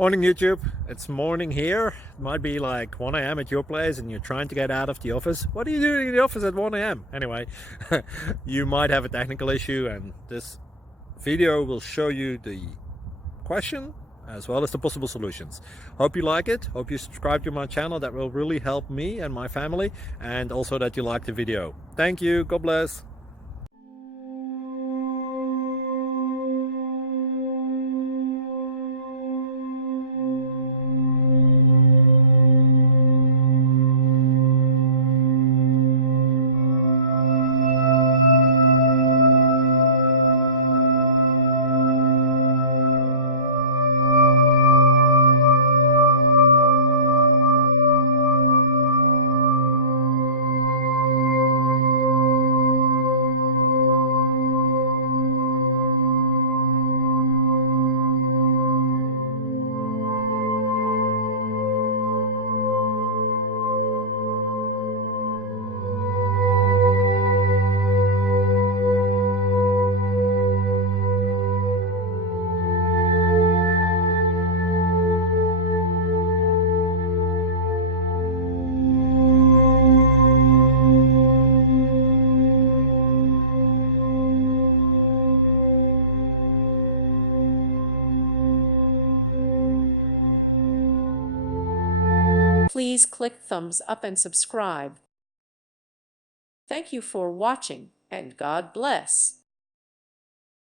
Morning YouTube, it's morning here. It might be like 1 a.m. at your place and you're trying to get out of the office. What are you doing in the office at 1 a.m.? Anyway, you might have a technical issue and this video will show you the question as well as the possible solutions. Hope you like it, hope you subscribe to my channel. That will really help me and my family, and also that you like the video. Thank you, God bless. Please click thumbs up and subscribe. Thank you for watching, and God bless.